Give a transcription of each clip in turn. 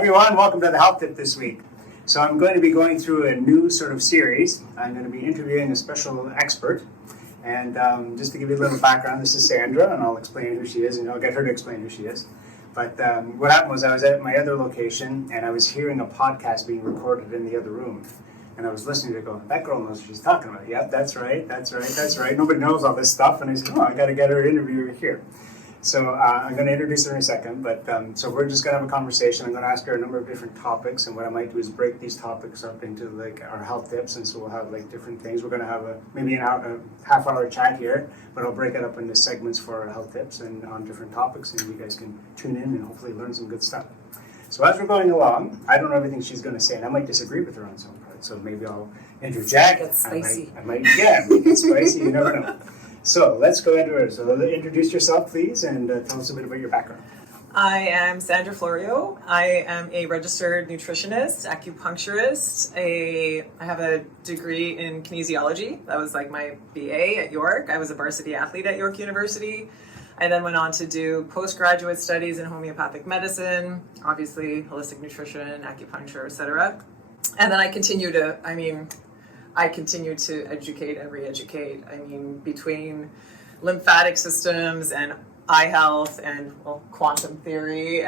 everyone, welcome to the Health Tip this week. So I'm going to be going through a new sort of series. I'm going to be interviewing a special expert. And just to give you a little background, this is Sandra, and I'll explain who she is, and I'll get her to explain who she is. But what happened was I was at my other location, and I was hearing a podcast being recorded in the other room. And I was listening to it going, that girl knows what she's talking about. Yep, that's right. Nobody knows all this stuff. And I said, I got to get her interview here. So I'm going to introduce her in a second, but so we're just going to have a conversation. I'm going to ask her a number of different topics, and what I might do is break these topics up into like our health tips, and so we'll have like different things. We're going to have maybe a half-hour chat here, but I'll break it up into segments for our health tips and on different topics, and you guys can tune in and hopefully learn some good stuff. So as we're going along, I don't know everything she's going to say, and I might disagree with her on some parts, so maybe I'll interject. Get spicy. I might get spicy, you never know. So let's go into it. So introduce yourself, please, and tell us a bit about your background. I am Sandra Florio. I am a registered nutritionist, acupuncturist. I have a degree in kinesiology. That was like my BA at York. I was a varsity athlete at York University. I then went on to do postgraduate studies in homeopathic medicine, obviously holistic nutrition, acupuncture, etc. And then I continue to educate and re-educate. I mean, between lymphatic systems and eye health and quantum theory,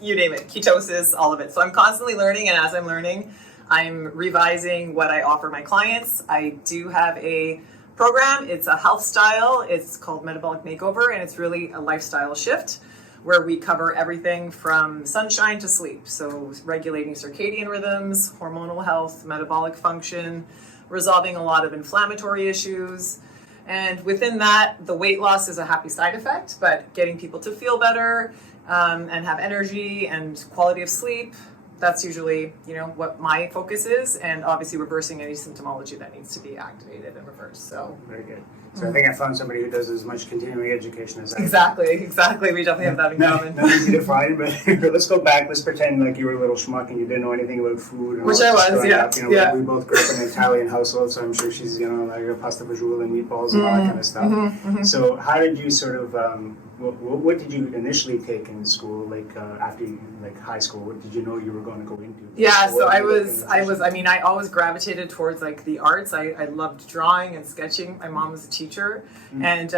you name it, ketosis, all of it. So I'm constantly learning, and as I'm learning, I'm revising what I offer my clients. I do have a program. It's a health style. It's called Metabolic Makeover, and it's really a lifestyle shift where we cover everything from sunshine to sleep. So regulating circadian rhythms, hormonal health, metabolic function, resolving a lot of inflammatory issues. And within that, the weight loss is a happy side effect, but getting people to feel better and have energy and quality of sleep, that's usually, what my focus is, and obviously reversing any symptomology that needs to be activated and reversed. So very good. So I think I found somebody who does as much continuing education as I do. Exactly. We definitely have that in common. Not easy to find, but let's go back. Let's pretend like you were a little schmuck and you didn't know anything about food. And which I was, yeah. We both grew up in an Italian household, so I'm sure she's, like a pasta fagioli and meatballs and all that kind of stuff. Mm-hmm. So how did you sort of, what did you initially take in school, after high school? What did you know you were going to go into? Yeah, so I always gravitated towards the arts. I loved drawing and sketching. My mom was a teacher, and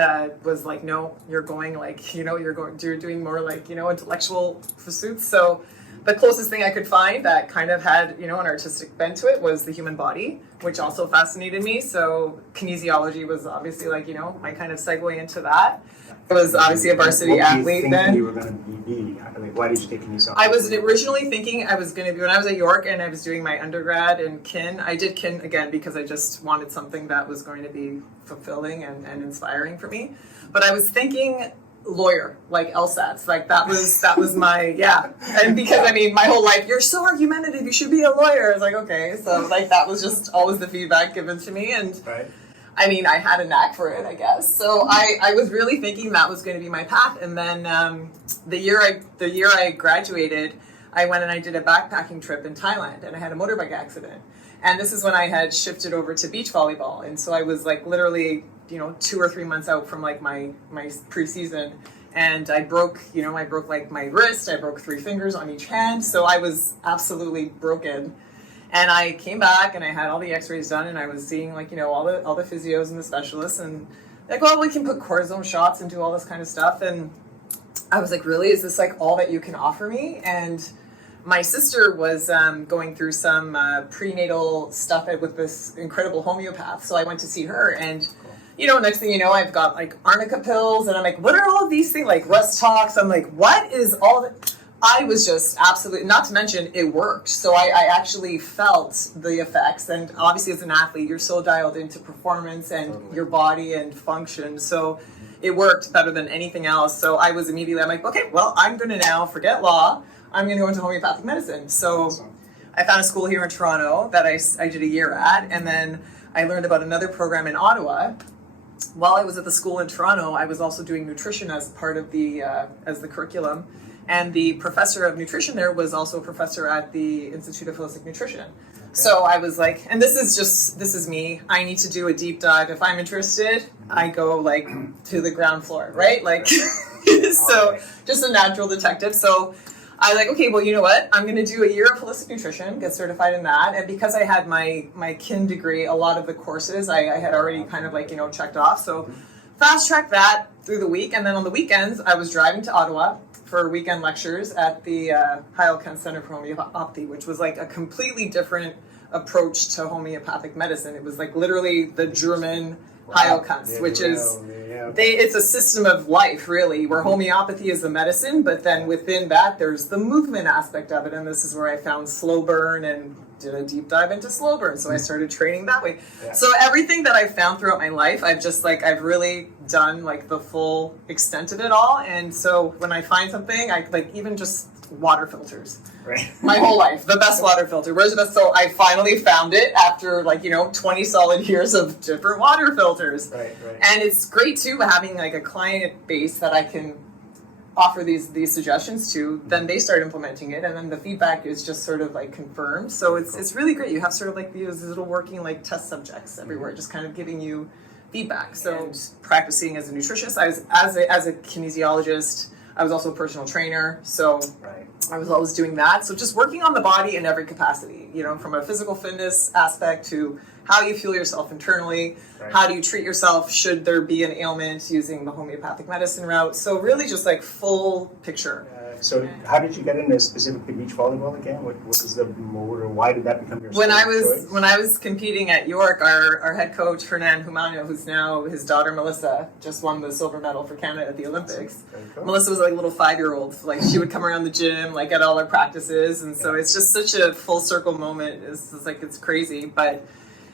was like, no, you're going you're doing more intellectual pursuits. So the closest thing I could find that kind of had, an artistic bent to it was the human body, which also fascinated me. So kinesiology was obviously my kind of segue into that. I was obviously a varsity athlete then. You were going to be? Why did you take kinesiology? I was originally thinking I was going to be, when I was at York and I was doing my undergrad in kin, I did kin again because I just wanted something that was going to be fulfilling and inspiring for me. But I was thinking lawyer, like LSATs, that was my, yeah. And because my whole life, you're so argumentative, you should be a lawyer. I was like, okay. So that was just always the feedback given to me. And right. I had a knack for it, I guess. So I was really thinking that was going to be my path. And then the year I graduated, I went and I did a backpacking trip in Thailand, and I had a motorbike accident. And this is when I had shifted over to beach volleyball. And so I was literally, 2 or 3 months out from my preseason. And I broke my wrist. I broke 3 fingers on each hand. So I was absolutely broken. And I came back and I had all the x-rays done, and I was seeing all the physios and the specialists, and we can put cortisone shots and do all this kind of stuff. And I was like, really, is this all that you can offer me? And my sister was going through some prenatal stuff with this incredible homeopath. So I went to see her, and next thing you know, I've got arnica pills, and I'm like, what are all of these things? Rust tox. I'm like, what is all that? I was just absolutely, not to mention it worked. So I actually felt the effects. And obviously as an athlete, you're so dialed into performance and your body and function. So it worked better than anything else. So I was immediately, I'm like, okay, well, I'm going to now forget law. I'm going to go into homeopathic medicine. So I found a school here in Toronto that I did a year at. And then I learned about another program in Ottawa. While I was at the school in Toronto, I was also doing nutrition as part of as the curriculum. And the professor of nutrition there was also a professor at the Institute of Holistic Nutrition. Okay. So I was like, and this is me. I need to do a deep dive. If I'm interested, I go to the ground floor, right? So just a natural detective. So I was like, okay, well, you know what? I'm going to do a year of holistic nutrition, get certified in that. And because I had my kin degree, a lot of the courses I had already kind of like, checked off. So fast track that through the week. And then on the weekends, I was driving to Ottawa for weekend lectures at the Heilkunst Center for Homeopathy, which was like a completely different approach to homeopathic medicine. It was like literally the German Heilkunst, which is it's a system of life, really, where homeopathy is the medicine, but then within that there's the movement aspect of it, and this is where I found slow burn and did a deep dive into slow burn, so I started training that way. So everything that I've found throughout my life, I've really done like the full extent of it all. And so when I find something, I like even just water filters. Right. My whole life, the best water filter. Where's the best? So I finally found it after 20 solid years of different water filters. Right. And it's great too having like a client base that I can offer these suggestions to. Then they start implementing it, and then the feedback is just sort of like confirmed. So it's really great. You have sort of like these little working like test subjects everywhere, just kind of giving you feedback. So practicing as a nutritionist, I was as a kinesiologist. I was also a personal trainer, so I was always doing that. So just working on the body in every capacity, from a physical fitness aspect to how you fuel yourself internally, how do you treat yourself should there be an ailment using the homeopathic medicine route. So really just like full picture. So how did you get into specifically beach volleyball again? What was the mode, or why did that become your When I choice? was competing at York, our head coach Hernan Humano, who's now his daughter Melissa, just won the silver medal for Canada at the Olympics. Cool. Melissa was like a little 5-year-old. Like she would come around the gym, like at all our practices, and so it's just such a full circle moment. It's crazy, but.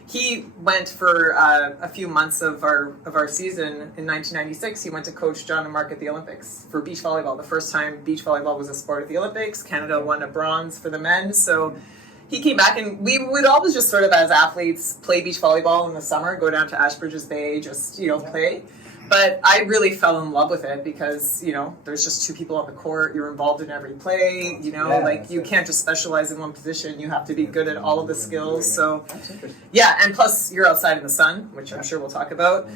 He went for a few months of our season in 1996. He went to coach John and Mark at the Olympics for beach volleyball. The first time beach volleyball was a sport at the Olympics. Canada won a bronze for the men. So he came back, and we would always just sort of as athletes play beach volleyball in the summer, go down to Ashbridges Bay, just play. But I really fell in love with it because, there's just 2 people on the court. You're involved in every play, you can't just specialize in one position. You have to be good at all of the skills. So, and plus you're outside in the sun, which I'm sure we'll talk about.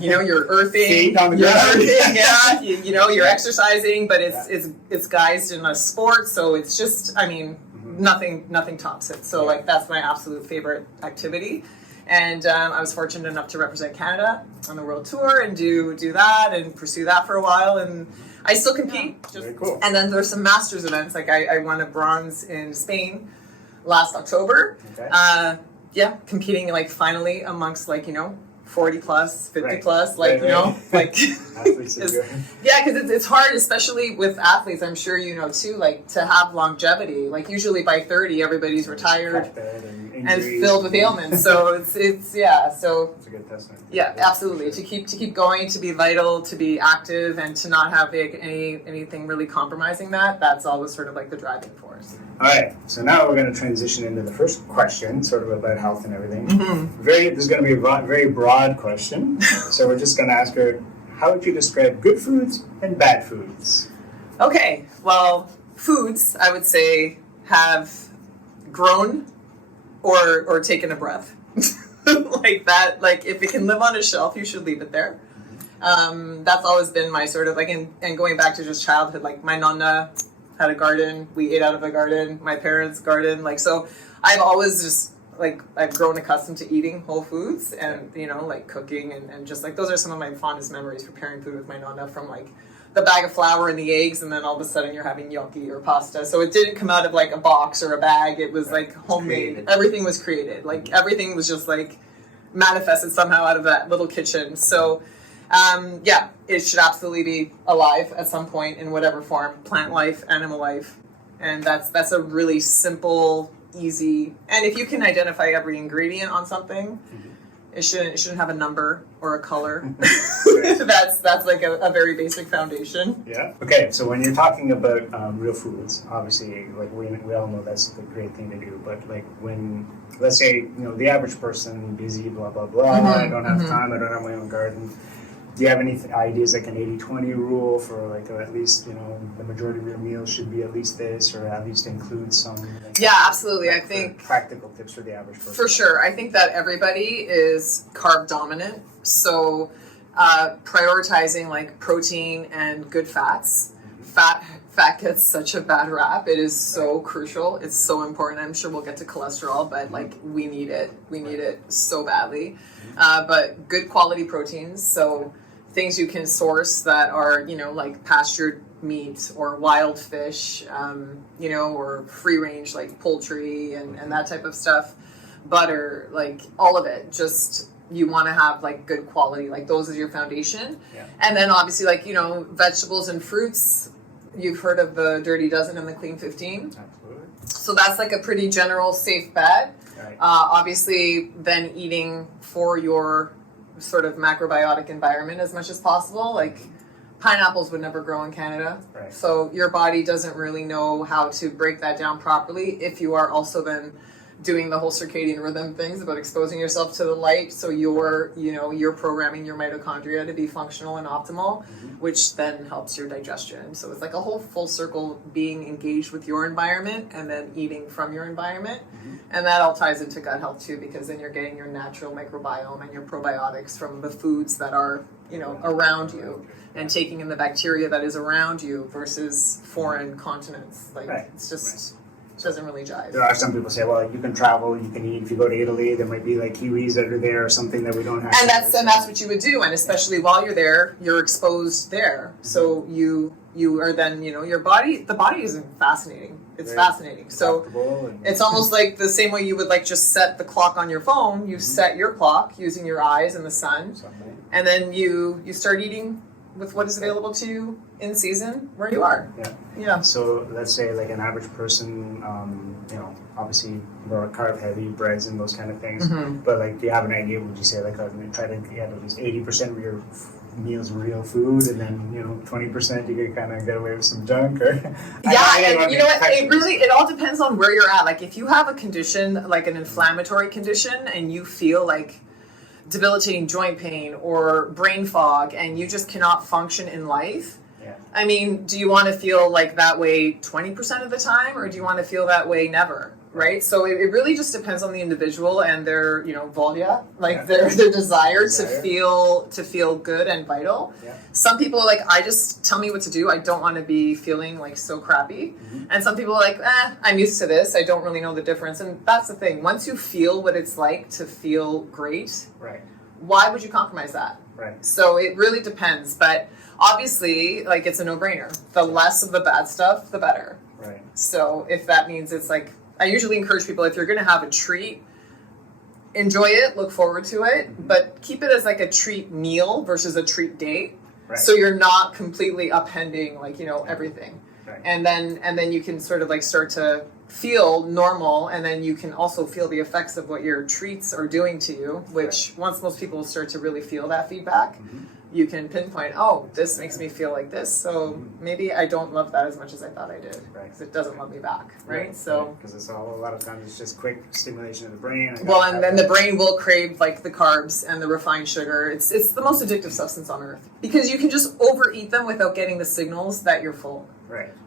You're earthing, you're exercising, but it's guised in a sport. So it's just, nothing tops it. So that's my absolute favorite activity. And I was fortunate enough to represent Canada on the world tour and do that and pursue that for a while. And I still compete. Very cool. And then there's some masters events. Like I won a bronze in Spain last October. Okay. Competing finally amongst 40 plus, 50 Right. plus, Athletes because it's hard, especially with athletes. I'm sure too, to have longevity. Usually by 30, everybody's retired and filled with ailments. So it's So it's a good testament. Yeah, absolutely. To keep going, to be vital, to be active, and to not have anything really compromising that. That's always sort of the driving force. All right, so now we're going to transition into the first question, sort of about health and everything. Mm-hmm. This is going to be a very broad question, so we're just going to ask her, how would you describe good foods and bad foods? Okay, well, foods, I would say, have grown or taken a breath. Like that, if it can live on a shelf, you should leave it there. That's always been my sort of, and going back to just childhood, my nonna had a garden, we ate out of a garden, my parents' garden, so I've always just, I've grown accustomed to eating whole foods and, cooking and just, those are some of my fondest memories, preparing food with my nonna, from, the bag of flour and the eggs, and then all of a sudden you're having gnocchi or pasta. So it didn't come out of, a box or a bag, it was, homemade. Everything was created, everything was just, manifested somehow out of that little kitchen. So, it should absolutely be alive at some point in whatever form, plant life, animal life. And that's a really simple, easy, and if you can identify every ingredient on something, it shouldn't have a number or a color. That's a very basic foundation. Yeah. Okay, so when you're talking about real foods, obviously, we all know that's a great thing to do, but when, let's say, the average person, busy, blah, blah, blah, I don't have time, I don't have my own garden. Do you have any ideas, an 80-20 rule for, at least, the majority of your meals should be at least this, or at least include some? Yeah, absolutely. I think practical tips for the average person. For sure. I think that everybody is carb dominant. So prioritizing protein and good fats. Fat fat gets such a bad rap. It is so crucial. It's so important. I'm sure we'll get to cholesterol, but like we need it. We need it so badly. But good quality proteins. So things you can source that are, you know, like pastured meat or wild fish, you know, or free range like poultry and that type of stuff. Butter, like all of it. Just you want to have like good quality, like those is your foundation. And then obviously like, you know, vegetables and fruits. You've heard of the Dirty Dozen and the Clean 15. Absolutely. So that's like a pretty general safe bet. Obviously then eating for your sort of macrobiotic environment as much as possible. Like pineapples would never grow in Canada. So your body doesn't really know how to break that down properly if you are also then doing the whole circadian rhythm things about exposing yourself to the light, so you're programming your mitochondria to be functional and optimal, which then helps your digestion. So it's like a whole full circle being engaged with your environment and then eating from your environment. And that all ties into gut health too, because then you're getting your natural microbiome and your probiotics from the foods that are, you know, around you, and taking in the bacteria that is around you versus foreign continents. Like it's just doesn't really jive. There are some people say, well, you can travel, you can eat. If you go to Italy, there might be like kiwis that are there or something that we don't have. And that's what you would do. And especially while you're there, you're exposed there. So you are then, you know, the body is fascinating. It's fascinating. So it's almost like the same way you would like just set the clock on your phone. You set your clock using your eyes and the sun. And then you start eating with what is available to you in season where you are. Yeah. So let's say like an average person, you know, obviously more carb heavy breads and those kind of things. But like, do you have an idea? Would you say like try to get at least 80% of your meals real food, and then, you know, 20% you can kind of get away with some junk? Or and you know what? It all depends on where you're at. Like if you have a condition like an inflammatory condition and you feel like debilitating joint pain or brain fog and you just cannot function in life, I mean, do you want to feel like that way 20% of the time, or do you want to feel that way never? Right? So it really just depends on the individual and their, you know, vulva, like their desire to feel good and vital. Some people are like, I just tell me what to do. I don't want to be feeling like so crappy. And some people are like, I'm used to this. I don't really know the difference. And that's the thing. Once you feel what it's like to feel great, why would you compromise that? So it really depends. But obviously, like, it's a no-brainer. The less of the bad stuff, the better. So if that means it's like, I usually encourage people, if you're going to have a treat, enjoy it, look forward to it, but keep it as like a treat meal versus a treat day. So you're not completely upending, like, you know, everything. And then you can sort of like start to feel normal, and then you can also feel the effects of what your treats are doing to you, which once most people start to really feel that feedback, you can pinpoint, oh, this makes me feel like this, so maybe I don't love that as much as I thought I did, because it doesn't love me back, So because it's all, a lot of times it's just quick stimulation of the brain. Well, and then the brain will crave like the carbs and the refined sugar. It's the most addictive substance on earth, because you can just overeat them without getting the signals that you're full.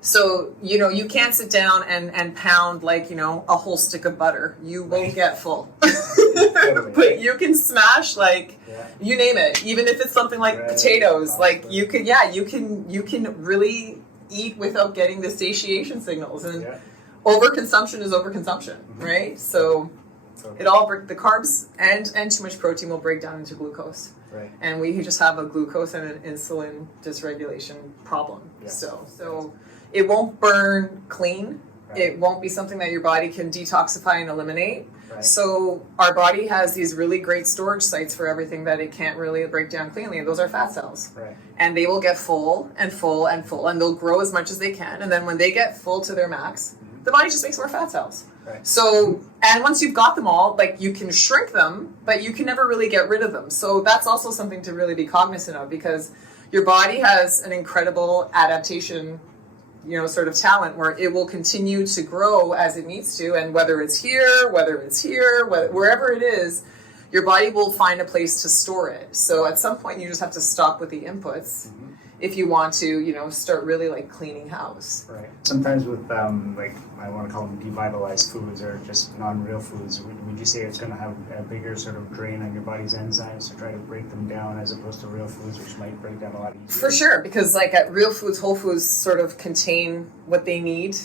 So, you know, you can't sit down and pound like, you know, a whole stick of butter. You won't get full. But you can smash like, you name it. Even if it's something like potatoes, like you can really eat without getting the satiation signals. And overconsumption is overconsumption, right? So it all the carbs and too much protein will break down into glucose. And we just have a glucose and an insulin dysregulation problem. So it won't burn clean. It won't be something that your body can detoxify and eliminate. So our body has these really great storage sites for everything that it can't really break down cleanly, and those are fat cells. And they will get full and full and full, and they'll grow as much as they can. And then when they get full to their max, the body just makes more fat cells. So, and once you've got them all, like, you can shrink them, but you can never really get rid of them. So that's also something to really be cognizant of, because your body has an incredible adaptation, you know, sort of talent where it will continue to grow as it needs to. And whether it's here, wherever it is, your body will find a place to store it. So at some point you just have to stop with the inputs if you want to, you know, start really like cleaning house. Right. Sometimes with like I want to call them devitalized foods or just non-real foods, would you say it's going to have a bigger sort of drain on your body's enzymes to try to break them down as opposed to real foods, which might break down a lot easier? For sure, because like at real foods, whole foods sort of contain what they need.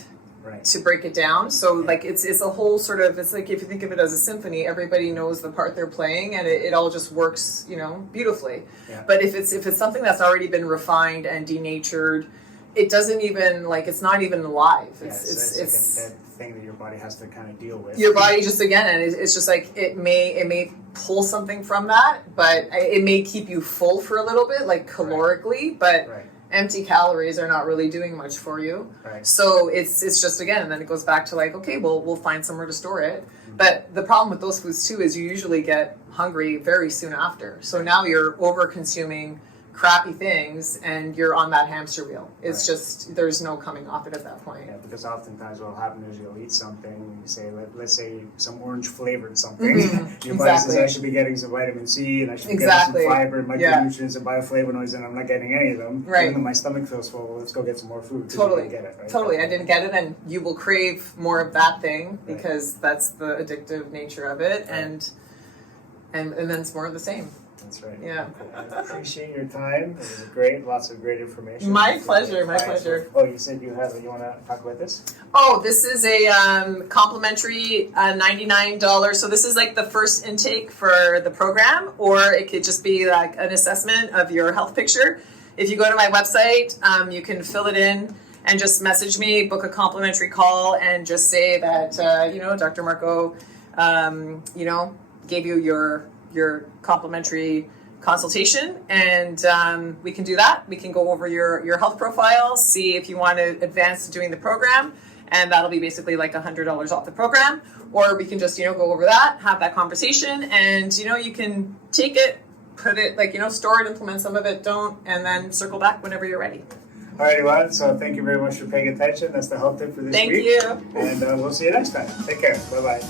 Right. To break it down. So like it's a whole sort of, it's like if you think of it as a symphony, everybody knows the part they're playing and it all just works, you know, beautifully. Yeah. But if it's something that's already been refined and denatured, it doesn't even like, it's not even alive. It's like a dead thing that your body has to kind of deal with. Your body just, again, and it's just like it may pull something from that, but it may keep you full for a little bit, like calorically, but Right. empty calories are not really doing much for you. Right. So it's just, again, and then it goes back to like, okay, well, we'll find somewhere to store it. Mm-hmm. But the problem with those foods too is you usually get hungry very soon after. So now you're over consuming crappy things and you're on that hamster wheel. It's Right. just, there's no coming off it at that point. Yeah, because oftentimes what will happen is you'll eat something, and you say, let's say some orange flavored something. Mm-hmm. Your body says, Exactly. I should be getting some vitamin C and I should be Exactly. getting some fiber and Yeah. micronutrients and bioflavonoids, and I'm not getting any of them. Right. Even though my stomach feels full, well, let's go get some more food. 'Cause you Totally. didn't get it, right? Totally. I didn't get it, and you will crave more of that thing Right. because that's the addictive nature of it, Right. and then it's more of the same. That's right. Yeah. I appreciate your time. It was great. Lots of great information. My pleasure. My pleasure. Oh, you said you want to talk about this? Oh, this is a complimentary $99. So this is like the first intake for the program, or it could just be like an assessment of your health picture. If you go to my website, you can fill it in and just message me, book a complimentary call, and just say that you know, Dr. Marco, you know, gave you your complimentary consultation, and we can do that. We can go over your health profile, see if you want to advance to doing the program, and that'll be basically like $100 off the program. Or we can just, you know, go over that, have that conversation, and, you know, you can take it, put it, like, you know, store it, implement some of it, don't, and then circle back whenever you're ready. All right, everyone. So thank you very much for paying attention. That's the health tip for this Thank week. you. And we'll see you next time. Take care. Bye-bye.